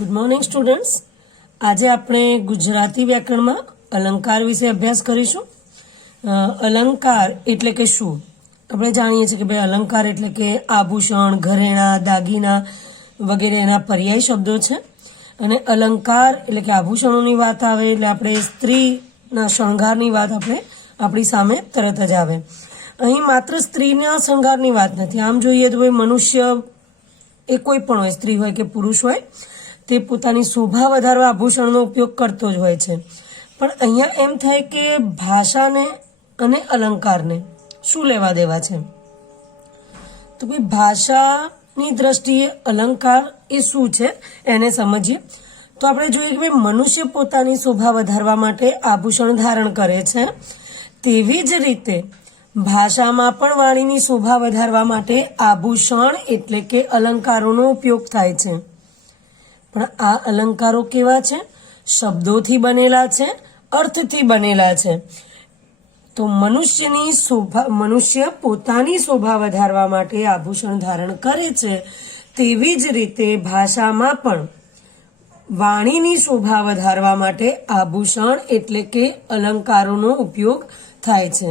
Good morning students. आज આપણે ગુજરાતી વ્યાકરણમાં અલંકાર વિશે અભ્યાસ કરીશું। અલંકાર એટલે કે શું? આપણે જાણીએ છીએ કે ભાઈ અલંકાર એટલે કે આભૂષણ, ઘરેણા, દાગીના વગેરે એના પર્યાય શબ્દો છે। અને અલંકાર એટલે કે આભૂષણોની વાત આવે એટલે આપણે સ્ત્રીના શણગારની વાત આપણી સામે તરત જ આવે। અહીં માત્ર સ્ત્રીના શણગારની વાત નથી। આમ જોઈએ તો ભાઈ મનુષ્ય એ કોઈ પણ હોય, સ્ત્રી હોય કે પુરુષ હોય, તે પોતાની શોભા વધારવા આભૂષણનો ઉપયોગ કરતો જ હોય છે। પણ અહીંયા એમ થાય કે ભાષાને અને અલંકારને શું લેવા દેવા છે? તો ભાઈ ભાષાની દ્રષ્ટિએ અલંકાર એ શું છે એને સમજીએ તો આપણે જોઈએ કે ભાઈ મનુષ્ય પોતાની શોભા વધારવા માટે આભૂષણ ધારણ કરે છે, તેવી જ રીતે ભાષામાં પણ વાણીની શોભા વધારવા માટે આભૂષણ એટલે કે અલંકારોનો ઉપયોગ થાય છે। પણ આ અલંકારો કેવા છે? શબ્દોથી બનેલા છે, અર્થથી બનેલા છે। તો મનુષ્ય પોતાની શોભા વધારવા માટે આભૂષણ ધારણ કરે છે, તેવી જ રીતે ભાષામાં પણ વાણીની શોભા વધારવા માટે આભૂષણ એટલે કે અલંકારોનો ઉપયોગ થાય છે।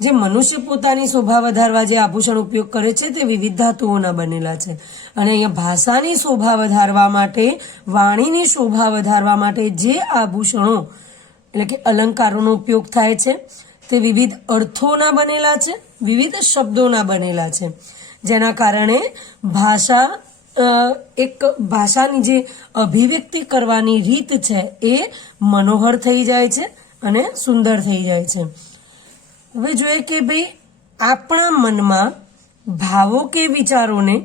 જે મનુષ્ય પોતાની શોભા વધારવા જે આભૂષણ ઉપયોગ કરે છે તે વિવિધ ધાતુઓના બનેલા છે। અને અહીંયા ભાષાની શોભા વધારવા માટે, વાણીની શોભા વધારવા માટે જે આભૂષણો એટલે કે અલંકારોનો ઉપયોગ થાય છે તે વિવિધ અર્થોના બનેલા છે, વિવિધ શબ્દોના બનેલા છે, જેના કારણે ભાષાની જે અભિવ્યક્તિ કરવાની રીત છે એ મનોહર થઈ જાય છે અને સુંદર થઈ જાય છે। હવે જોઈએ કે ભાઈ આપણા મનમાં ભાવો કે વિચારોને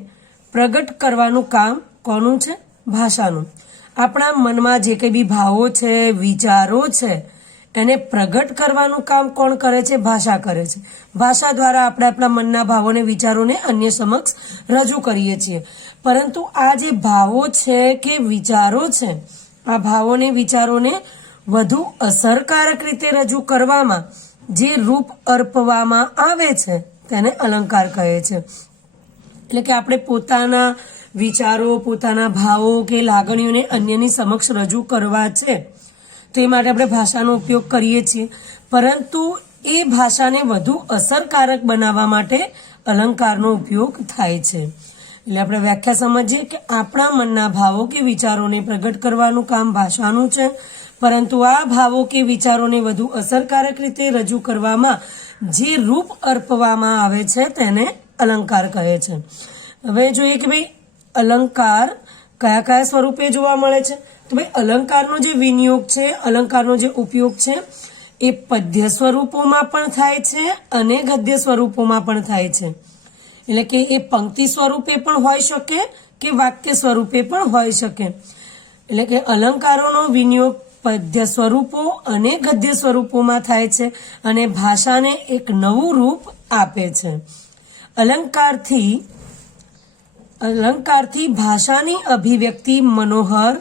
પ્રગટ કરવાનું કામ કોનું છે? ભાષાનું। આપણા મનમાં જે કંઈ બી ભાવો છે, વિચારો છે, એને પ્રગટ કરવાનું કામ કોણ કરે છે? ભાષા કરે છે। ભાષા દ્વારા આપણે આપણા મનના ભાવોને, વિચારોને અન્ય સમક્ષ રજૂ કરીએ છીએ। પરંતુ આ જે ભાવો છે કે વિચારો છે, આ ભાવોને, વિચારોને વધુ અસરકારક રીતે રજૂ કરવામાં જે રૂપ અર્પવામાં આવે છે તેને અલંકાર કહે છે। એટલે કે આપણે પોતાના વિચારો, પોતાના ભાવો કે લાગણીઓને અન્યની સમક્ષ રજૂ કરવા છે તો એ માટે આપણે ભાષાનો ઉપયોગ કરીએ છીએ, પરંતુ એ ભાષાને વધુ અસરકારક બનાવવા માટે અલંકારનો ઉપયોગ થાય છે। એટલે આપણે વ્યાખ્યા સમજીએ કે આપણા મનના ભાવો કે વિચારોને પ્રગટ કરવાનું કામ ભાષાનું છે, પરંતુ આ ભાવો કે વિચારોને વધુ અસરકારક રીતે રજૂ કરવામાં જે રૂપ અર્પવામાં આવે છે તેને અલંકાર કહે છે। હવે જોઈએ કે ભાઈ અલંકાર કયા કયા સ્વરૂપે જોવા મળે છે? તો ભાઈ અલંકારનો જે વિનિયોગ છે, અલંકારનો જે ઉપયોગ છે એ પદ્ય સ્વરૂપોમાં પણ થાય છે અને ગદ્ય સ્વરૂપોમાં પણ થાય છે। એટલે કે એ પંક્તિ સ્વરૂપે પણ હોઈ શકે કે વાક્ય સ્વરૂપે પણ હોઈ શકે। એટલે કે અલંકારોનો વિનિયોગ પદ્ય સ્વરૂપો અને ગદ્ય સ્વરૂપોમાં થાય છે અને ભાષાને એક નવું રૂપ આપે છે। અલંકારથી ભાષાની અભિવ્યક્તિ મનોહર,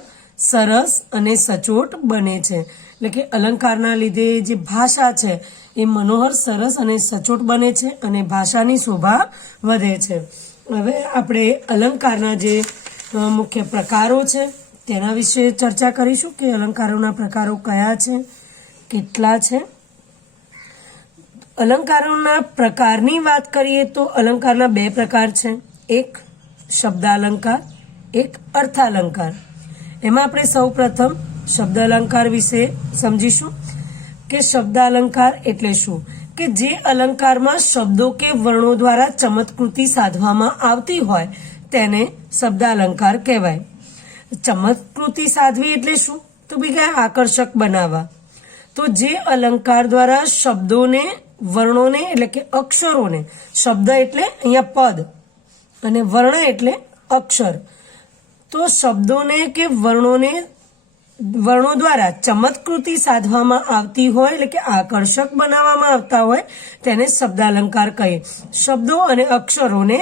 સરસ અને સચોટ બને છે। એટલે કે અલંકારના લીધે જે ભાષા છે એ મનોહર, સરસ અને સચોટ બને છે અને ભાષાની શોભા વધે છે। હવે આપણે અલંકારના જે મુખ્ય પ્રકારો છે તેના વિશે ચર્ચા કરીશું કે અલંકારોના પ્રકારો કયા છે, કેટલા છે। અલંકારોના પ્રકારની વાત કરીએ તો અલંકારના બે પ્રકાર છે, એક શબ્દાલંકાર, એક અર્થાલંકાર। એમાં આપણે સૌ પ્રથમ શબ્દાલંકાર વિશે સમજીશું કે શબ્દાલંકાર એટલે શું? કે જે અલંકારમાં શબ્દો કે વર્ણો દ્વારા ચમત્કૃતિ સાધવામાં આવતી હોય તેને શબ્દાલંકાર કહેવાય। ચમત્કૃતિ સાધવી એટલે શું? તો બીજા આકર્ષક બનાવવા। તો જે અલંકાર દ્વારા શબ્દોને, વર્ણોને એટલે કે અક્ષરોને, શબ્દ એટલે અહીંયા પદ અને વર્ણ એટલે અક્ષર, તો શબ્દોને કે વર્ણો દ્વારા ચમત્કૃતિ સાધવામાં આવતી હોય એટલે કે આકર્ષક બનાવવામાં આવતા હોય તેને શબ્દાલંકાર કહીએ। શબ્દો અને અક્ષરોને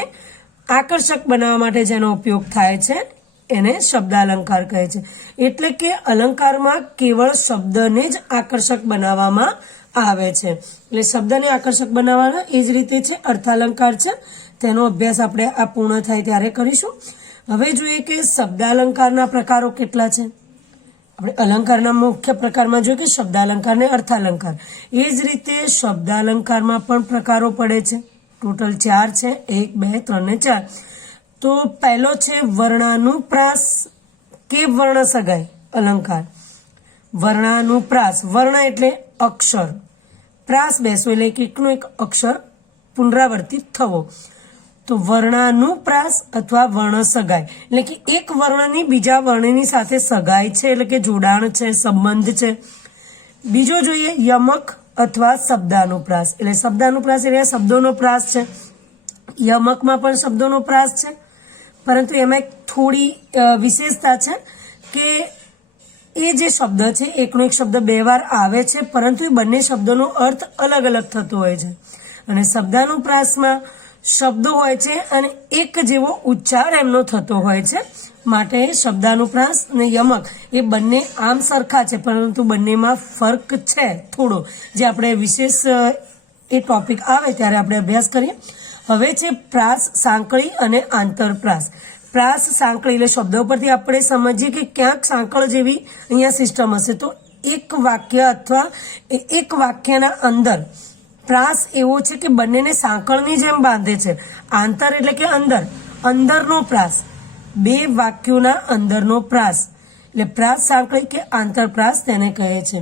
આકર્ષક બનાવવા માટે જેનો ઉપયોગ થાય છે એને શબ્દાલંકાર કહે છે। એટલે કે અલંકારમાં કેવળ શબ્દને જ આકર્ષક બનાવવામાં આવે છે। એટલે શબ્દને આકર્ષક બનાવવાના એ જ રીતે છે અર્થાલંકાર છે, તેનો અભ્યાસ આપણે આ પૂર્ણ થાય ત્યારે કરીશું। હવે જોઈએ કે શબ્દાલંકારના પ્રકારો કેટલા છે. આપણે અલંકારના મુખ્ય પ્રકારમાં જોઈએ કે શબ્દાલંકાર ને અર્થાલંકાર. એ જ રીતે શબ્દાલંકારમાં પણ પ્રકારો પડે છે. ટોટલ 4 છે, 1, 2, 3 ને 4. તો પહેલો છે વર્ણાનુપ્રાસ કે વર્ણ સગાઈ અલંકાર. વર્ણાનુપ્રાસ, વર્ણ એટલે અક્ષર, પ્રાસ બેસો એટલે એકનો એક અક્ષર પુનરાવર્તિત થવો. તો વર્ણાનુપ્રાસ અથવા વર્ણ સગાઈ એટલે કે એક વર્ણની બીજા વર્ણની સાથે સગાઈ છે, એટલે કે જોડાણ છે, સંબંધ છે. બીજો જોઈએ યમક અથવા શબ્દાનુપ્રાસ. એટલે શબ્દાનુપ્રાસ એટલે શબ્દોનો પ્રાસ છે. યમકમાં પણ શબ્દોનો પ્રાસ છે, પરંતુ એમાં એક થોડી વિશેષતા છે કે એ જે શબ્દ છે એકનો એક શબ્દ 2 વાર આવે છે, પરંતુ એ બંને શબ્દોનો અર્થ અલગ અલગ થતો હોય છે. અને શબ્દાનુપ્રાસમાં શબ્દો હોય છે અને એક જેવો ઉચ્ચાર એમનો થતો હોય છે. માટે શબ્દાનુપ્રાસ અને યમક એ બંને આમ સરખા છે, પરંતુ બંનેમાં ફર્ક છે થોડો, જે આપણે વિશેષ એ ટોપિક આવે ત્યારે આપણે અભ્યાસ કરીએ. હવે છે પ્રાસ, સાંકળી અને આંતરપ્રાસ. પ્રાસ, સાંકળી એટલે શબ્દો પરથી આપણે સમજીએ કે ક્યાંક સાંકળ જેવી અહીંયા સિસ્ટમ હશે. તો એક વાક્ય અથવા એક વાક્યના અંદર પ્રાસ એવો છે કે બંનેને સાંકળની જેમ બાંધે છે. આંતર એટલે કે અંદર, અંદરનો પ્રાસ, 2 વાક્યોના અંદરનો પ્રાસ એટલે પ્રાસ, સાંકળી કે આંતરપ્રાસ તેને કહે છે.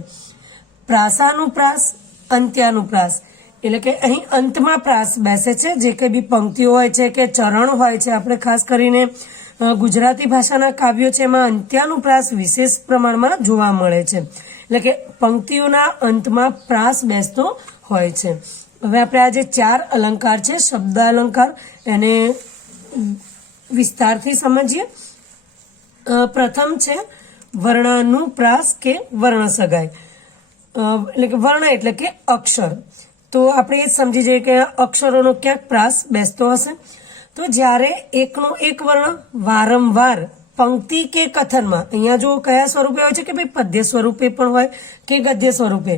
પ્રાસાનુપ્રાસ, અંત્યાનુપ્રાસ એટલે કે અહીં અંતમાં પ્રાસ બેસે છે. જે કંઈ બી પંક્તિઓ હોય છે કે ચરણ હોય છે, આપણે ખાસ કરીને ગુજરાતી ભાષાના કાવ્યો છે એમાં અંત્યાનુપ્રાસ વિશેષ પ્રમાણમાં જોવા મળે છે. એટલે કે પંક્તિઓના અંતમાં પ્રાસ બેસતો હોય છે. હવે આપણે આ જે 4 અલંકાર છે શબ્દાલંકાર એને વિસ્તારથી સમજીએ. પ્રથમ છે વર્ણાનુપ્રાસ કે વર્ણ સગાઈ. એટલે કે વર્ણ એટલે કે અક્ષર. તો આપણે એ સમજી જઈએ કે અક્ષરોનો ક્યાંક પ્રાસ બેસતો હશે. તો જ્યારે એકનો એક વર્ણ વારંવાર પંક્તિ કે કથનમાં, અહીંયા જો કયા સ્વરૂપે હોય છે કે ભાઈ પદ્ય સ્વરૂપે પણ હોય કે ગદ્ય સ્વરૂપે.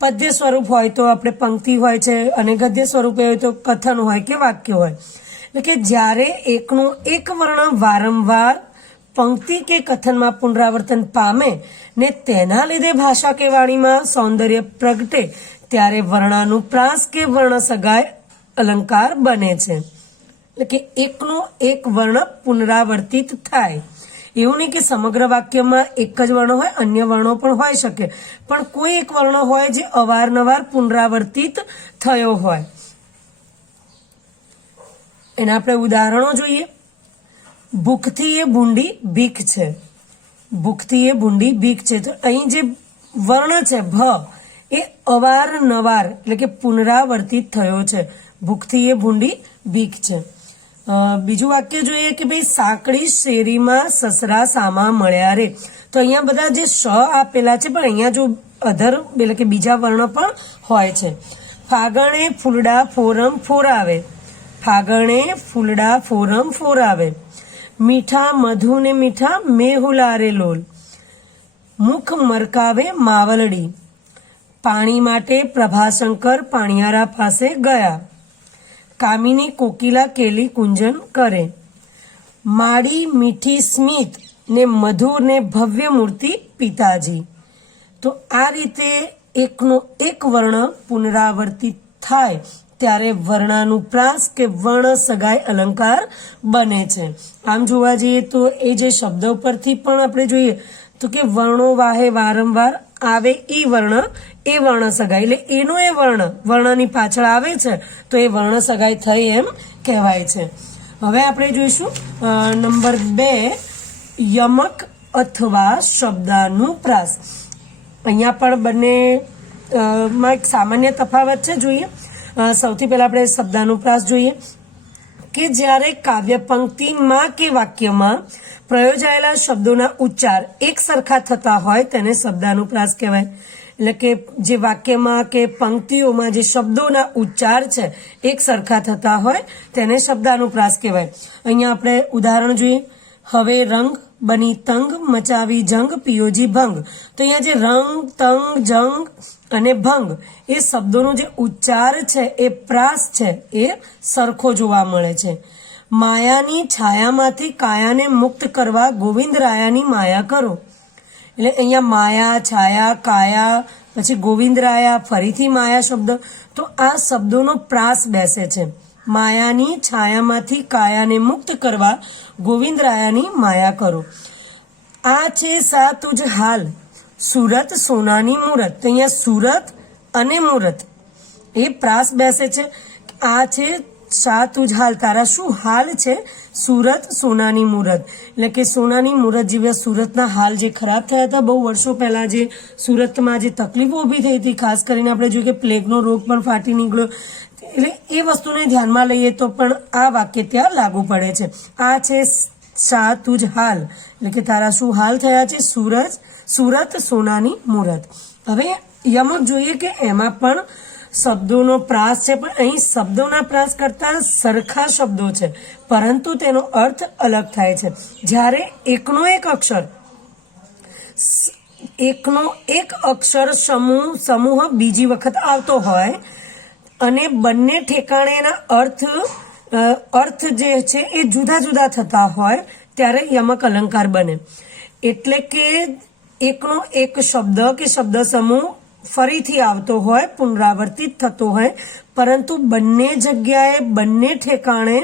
પદ્ય સ્વરૂપ હોય તો આપણે પંક્તિ હોય છે અને ગદ્ય સ્વરૂપે હોય તો કથન હોય કે વાક્ય હોય. એટલે કે જ્યારે એકનો એક વર્ણ વારંવાર પંક્તિ કે કથનમાં પુનરાવર્તન પામે ને તેના લીધે ભાષા કે વાણીમાં સૌંદર્ય પ્રગટે ત્યારે વર્ણાનુપ્રાસ કે વર્ણ સગાઈ અલંકાર બને છે. એટલે કે એકનો એક વર્ણ પુનરાવર્તિત થાય. એવું નહીં કે સમગ્ર વાક્યમાં એક જ વર્ણ હોય, અન્ય વર્ણો પણ હોઈ શકે, પણ કોઈ એક વર્ણ હોય જે અવારનવાર પુનરાવર્તિત થયો હોય. એના આપણે ઉદાહરણો જોઈએ. ભૂખથી એ ભૂંડી ભીખ છે. ભૂખથી એ ભૂંડી ભીખ છે. તો અહીં જે વર્ણ છે ભ એ અવારનવાર એટલે કે પુનરાવર્તિત થયો છે. ભૂખથી એ ભૂંડી ભીખ છે. બીજું વાક્ય જોઈએ કે ભાઈ સાંકળી શેરીમાં સસરા સામા મળ્યા રે. તો અહીંયા બધા જે શ આપેલા છે, પણ અહીંયા જો અધર એટલે કે બીજા વર્ણ પણ હોય છે. ફાગણે ફૂલડા ફોરમ ફોરાવે. ફાગણે ફૂલડા ફોરમ ફોરાવે. મીઠા મધુ ને મીઠા મેહુલારે લોલ. મુખ મરકાવે માવલડી. પાણી માટે પ્રભાશંકર પાણિયારા પાસે ગયા. કામિની કોકિલા કેલી કુંજન કરે. માડી મીઠી સ્મિત ને મધુર ને ભવ્ય મૂર્તિ પિતાજી. તો આ રીતે એકનો એક વર્ણ પુનરાવર્તિત થાય ત્યારે વર્ણાનુપ્રાસ કે વર્ણ સગાઈ અલંકાર બને છે. આમ જોવા જઈએ તો એ જે શબ્દો પરથી પણ આપણે જોઈએ તો કે વર્ણો વાહે વારંવાર આવે એ વર્ણ સગાઈ. એટલે એનો એ વર્ણની પાછળ આવે છે તો એ વર્ણ સગાઈ થઈ એમ કહેવાય છે. હવે આપણે જોઈશું નંબર 2 યમક અથવા શબ્દાનુપ્રાસ. અહીંયા પણ બંને માં એક સામાન્ય તફાવત છે. જોઈએ સૌથી પહેલા આપણે શબ્દાનુપ્રાસ જોઈએ કે જ્યારે કાવ્ય પંક્તિમાં કે વાક્યમાં પ્રયોજાયેલા શબ્દોના ઉચ્ચાર એક સરખા થતા હોય તેને શબ્દાનુપ્રાસ કહેવાય. એટલે કે જે વાક્યમાં કે પંક્તિઓમાં જે શબ્દોના ઉચ્ચાર છે એક સરખા થતા હોય તેને શબ્દાનુપ્રાસ કહેવાય. અહીંયા આપણે ઉદાહરણ જોઈએ. હવે રંગ બની તંગ મચાવી જંગ પિયોજી ભંગ. તો અહીંયા જે રંગ, તંગ, જંગ અને ભંગ એ શબ્દોનો જે ઉચ્ચાર છે એ પ્રાસ છે એ સરખો જોવા મળે છે. માયાની છાયામાંથી કાયાને મુક્ત કરવા ગોવિંદરાયાની માયા કરો. એટલે અહીંયા માયા, છાયા, કાયા, પછી ગોવિંદરાયા, ફરીથી માયા શબ્દ. તો આ શબ્દોનો પ્રાસ બેસે છે. માયાની છાયામાંથી કાયાને મુક્ત કરવા ગોવિંદરાયાની માયા કરો. આ છે સા તુજ હાલ સુરત સોનાની મૂરત. તો અહીંયા સુરત અને મૂરત એ પ્રાસ બેસે છે. આ છે સા તુજ હાલ, તારા શું હાલ છે, સુરત સોનાની મૂરત. એટલે કે સોનાની મૂરત જેવા સુરતના હાલ જે ખરાબ થયા હતા બહુ વર્ષો પહેલા, જે સુરતમાં જે તકલીફો ઊભી થઈ હતી, ખાસ કરીને આપણે જોઈએ કે પ્લેગનો રોગ પણ ફાટી નીકળ્યો, એટલે એ વસ્તુને ધ્યાનમાં લઈએ તો પણ આ વાક્ય ત્યાં લાગુ પડે છે. આ છે સા તુજ હાલ, એટલે કે તારા શું હાલ થયા છે, સુરત સોનાની મૂરત. હવે યમક જોઈએ કે એમાં પણ શબ્દોનો પ્રાસ છે, પણ અહીં શબ્દોના પ્રાસ કરતા સરખા શબ્દો છે, પરંતુ તેનો અર્થ અલગ થાય છે. જ્યારે એકનો એક અક્ષર સમૂહ બીજી વખત આવતો હોય અને બંને ઠેકાણેના અર્થ જે છે એ જુદા જુદા થતા હોય ત્યારે યમક અલંકાર બને. એટલે કે એકનો એક શબ્દ કે શબ્દ સમૂહ ફરીથી આવતો હોય, પુનરાવર્તિત થતો હોય, પરંતુ બંને જગ્યાએ બંને ઠેકાણે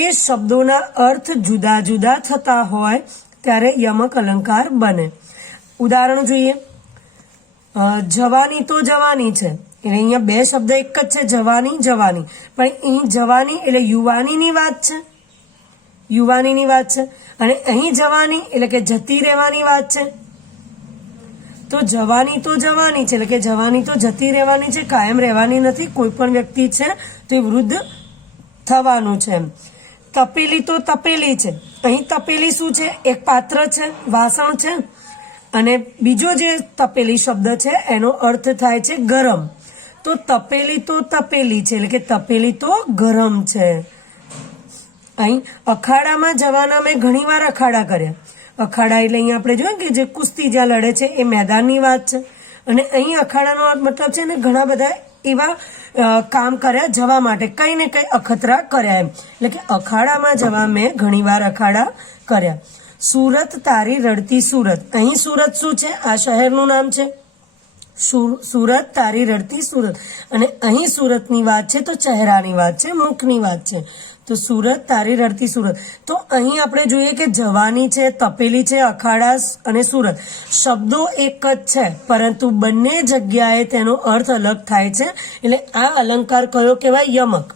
એ શબ્દોના અર્થ જુદા જુદા થતા હોય ત્યારે યમક અલંકાર બને. ઉદાહરણ જોઈએ. જવાની તો જવાની છે, એટલે અહીંયા બે શબ્દ એક જ છે, જવાની જવાની, પણ અહીં જવાની એટલે યુવાનીની વાત છે, અને અહીં જવાની એટલે કે જતી રહેવાની વાત છે. તો જવાની તો જવાની છે, એટલે કે જવાની તો જતી રહેવાની છે, કાયમ રહેવાની નથી. કોઈ પણ વ્યક્તિ છે તો એ વૃદ્ધ થવાનું છે. તપેલી તો તપેલી છે, અહીં તપેલી શું છે, એક પાત્ર છે, વાસણ છે, અને બીજો જે તપેલી શબ્દ છે એનો અર્થ થાય છે ગરમ. તો તપેલી તો તપેલી છે, એટલે કે તપેલી તો ગરમ છે. અહીં અખાડામાં જવાના મેં ઘણી વાર અખાડા કર્યા. અખાડા એટલે અહીંયા આપણે જોઈએ કે જે કુસ્તી જ્યાં લડે છે એ મેદાનની વાત છે, અને અહીં અખાડાનો મતલબ છે ને ઘણા બધા એવા કામ કર્યા જવા માટે, કંઈ ને કંઈ અખતરા કર્યા એમ. એટલે કે અખાડામાં જવા મેં ઘણી વાર અખાડા કર્યા. સુરત તારી રડતી સુરત, અહીં સુરત શું છે, આ શહેરનું નામ છે. સુરત તારી રડતી સુરત, અને અહીં સુરતની વાત છે તો ચહેરાની વાત છે, મુખની વાત છે. તો સુરત તારી રડતી સુરત. તો અહીં આપણે જોઈએ કે જવાની છે, તપેલી છે, અખાડા અને સુરત શબ્દો એક જ છે, પરંતુ બંને જગ્યાએ તેનો અર્થ અલગ થાય છે. એટલે આ અલંકાર કયો કહેવાય, યમક.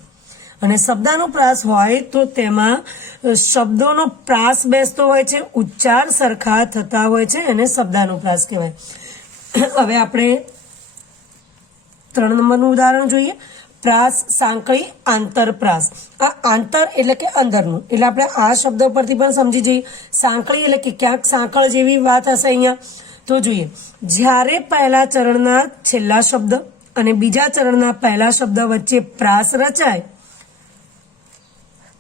અને શબ્દાનો પ્રાસ હોય તો તેમાં શબ્દોનો પ્રાસ બેસતો હોય છે, ઉચ્ચાર સરખા થતા હોય છે, એને શબ્દાનો પ્રાસ કહેવાય. હવે આપણે 3 નંબરનું ઉદાહરણ જોઈએ. પ્રાસ, સાંકળી, આંતરપ્રાસ. આ આંતર એટલે કે અંદરનું, એટલે આપણે આ શબ્દ પરથી પણ સમજી જઈએ. સાંકળી એટલે કે ક્યાંક સાંકળ જેવી વાત હશે અહીંયા. તો જોઈએ, જ્યારે પહેલા ચરણના છેલ્લા શબ્દ અને બીજા ચરણના પહેલા શબ્દ વચ્ચે પ્રાસ રચાય,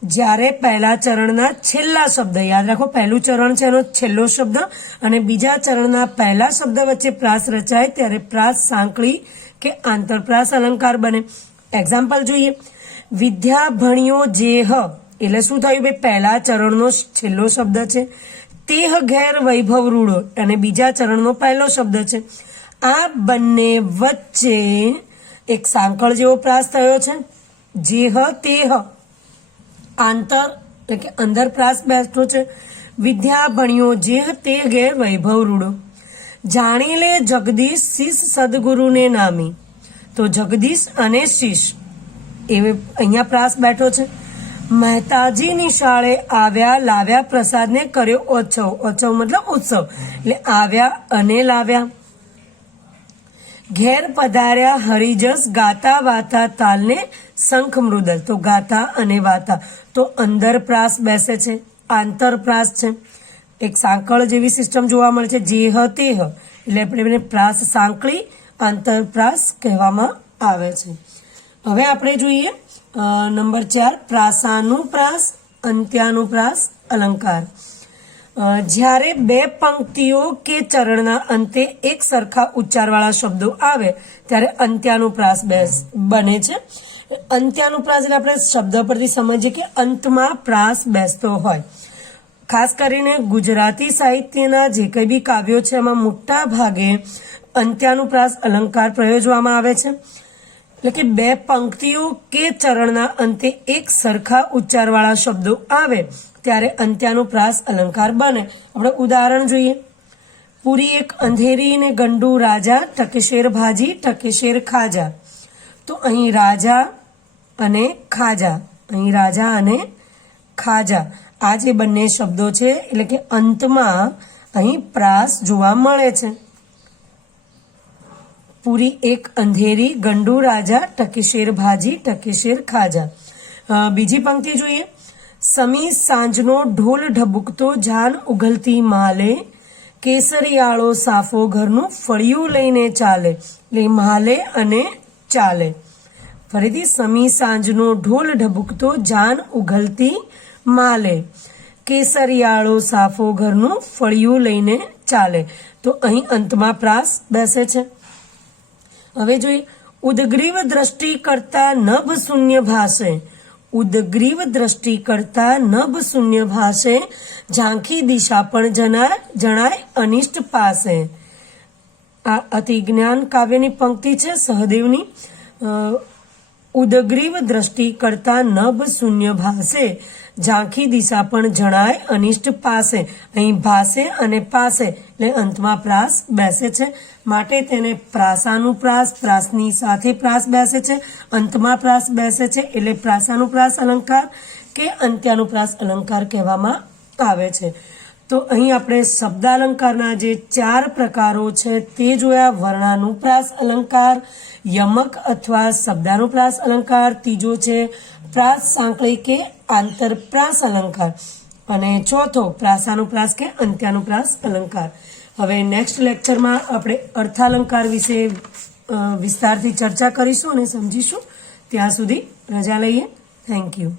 જ્યારે પહેલા ચરણના છેલ્લા શબ્દ, યાદ રાખો પહેલું ચરણ છે એનો છેલ્લો શબ્દ, અને બીજા ચરણના પહેલા શબ્દ વચ્ચે પ્રાસ રચાય ત્યારે પ્રાસ, સાંકળી કે આંતરપ્રાસ અલંકાર બને. એક્ઝામ્પલ જોઈએ. વિદ્યા ભણ્યો જેહ, એટલે શું થયું ભાઈ, પહેલા ચરણનો છેલ્લો શબ્દ છે. તેહ ઘેર વૈભવ રૂડો, અને બીજા ચરણનો પહેલો શબ્દ છે. આ બંને વચ્ચે એક સાંકળ જેવો પ્રાસ થયો છે. જેહ તેહ, આંતર એટલે કે અંદર પ્રાસ બેસતો છે. વિદ્યા ભણ્યો જેહ તે ઘેર વૈભવ રૂડો. જાણી લે જગદીશ શીશ સદગુરુને નામી. તો જગદીશ અને શીશ એ અહીંયા પ્રાસ બેઠો છે. મહેતાજીની શાળે આવ્યા લાવ્યા પ્રસાદને કર્યો ઓછવ. ઓછવ મતલબ ઉત્સવ, એટલે આવ્યા અને લાવ્યા. ઘેર પધાર્યા હરિજસ ગાતા વાતા તાલને શંખ મૃદલ. તો ગાતા અને વાતા, તો અંદર પ્રાસ બેસે છે, આંતર પ્રાસ છે. એક સાંકળ જેવી સિસ્ટમ જોવા મળે છે. જેહ તેહ એટલે આપણે પ્રાસ સાંકળી, આંતરપ્રાસ કહેવામાં આવે છે. હવે આપણે જોઈએ નંબર 4, પ્રાસાનુપ્રાસ, અંત્યાનુપ્રાસ અલંકાર. જ્યારે બે પંક્તિઓ કે ચરણના અંતે એક સરખા ઉચ્ચારવાળા શબ્દો આવે ત્યારે અંત્યાનુપ્રાસ બને છે. અંત્યાનુપ્રાસ એટલે આપણે શબ્દ પરથી સમજીએ કે અંતમાં પ્રાસ બેસતો હોય. ખાસ કરીને ગુજરાતી સાહિત્યના જે કંઈ બી કાવ્યો છે એમાં મોટા ભાગે અંત્યાનુપ્રાસ અલંકાર પ્રયોજવામાં આવે છે. એટલે કે બે પંક્તિઓ કે ચરણના અંતે એક સરખા ઉચ્ચારવાળા શબ્દો આવે ત્યારે અંત્યાનુપ્રાસ અલંકાર બને. આપણે ઉદાહરણ જોઈએ. પૂરી એક અંધેરી ને ગંડુ રાજા, ટકે શેર ભાજી ટકે શેર ખાજા. તો અહીં રાજા અને ખાજા, અહીં રાજા અને ખાજા આ જે બંને શબ્દો છે એટલે કે અંતમાં અહીં પ્રાસ જોવા મળે છે. પૂરી એક અંધેરી ગંડુ રાજા, ટકે શેર ભાજી ટકે શેર ખાજા. બીજી પંક્તિ જોઈએ. સમી સાંજનો ઢોલ ઢબુકતો જાન ઉઘલતી માલે, કેસરિયાળો સાફો ઘરનું ફળિયું લઈને ચાલે. એટલે માલે અને ચાલે. ફરીથી સમી સાંજનો ઢોલ ઢબુકતો જાન ઉઘલતી માલે, કેસરિયાળો સાફો ઘરનું ફળિયું લઈને ચાલે. તો અહીં અંતમાં પ્રાસ બેસે છે. હવે જોઈએ. ઉદગ્રીવ દ્રષ્ટિ કરતા નભ શૂન્ય ભાષે, ઉદગ્રીવ દ્રષ્ટિ કરતા નભ શૂન્ય ભાષે, ઝાંખી દિશા પણ જણાય અનિષ્ટ પાસે. આ અતિ જ્ઞાન કાવ્યની પંક્તિ છે સહદેવની. ઉદગ્રીવ દ્રષ્ટિ કરતા નભ શૂન્ય ભાષે, ઝાંખી દિશા પણ જણાય અનિષ્ટ પાસે. અહીં ભાષે અને પાસે એટલે અંતમાં પ્રાસ બેસે છે માટે તેને પ્રાસાનુપ્રાસ, પ્રાસની સાથે પ્રાસ બેસે છે, અંતમાં પ્રાસ બેસે છે એટલે પ્રાસાનુપ્રાસ અલંકાર કે અંત્યાનુપ્રાસ અલંકાર કહેવામાં આવે છે. તો અહીં આપણે શબ્દાલંકારના જે 4 પ્રકારો છે તે જોયા. વર્ણાનુપ્રાસ અલંકાર, યમક અથવા શબ્દાનુપ્રાસ અલંકાર, ત્રીજો છે પ્રાસ સાંકળી કે આંતરપ્રાસ અલંકાર, અને ચોથો પ્રાસાનુપ્રાસ કે અંત્યાનુપ્રાસ અલંકાર. હવે નેક્સ્ટ લેક્ચરમાં આપણે અર્થાલંકાર વિશે વિસ્તારથી ચર્ચા કરીશું અને સમજીશું. ત્યાં સુધી રજા લઈએ. Thank you.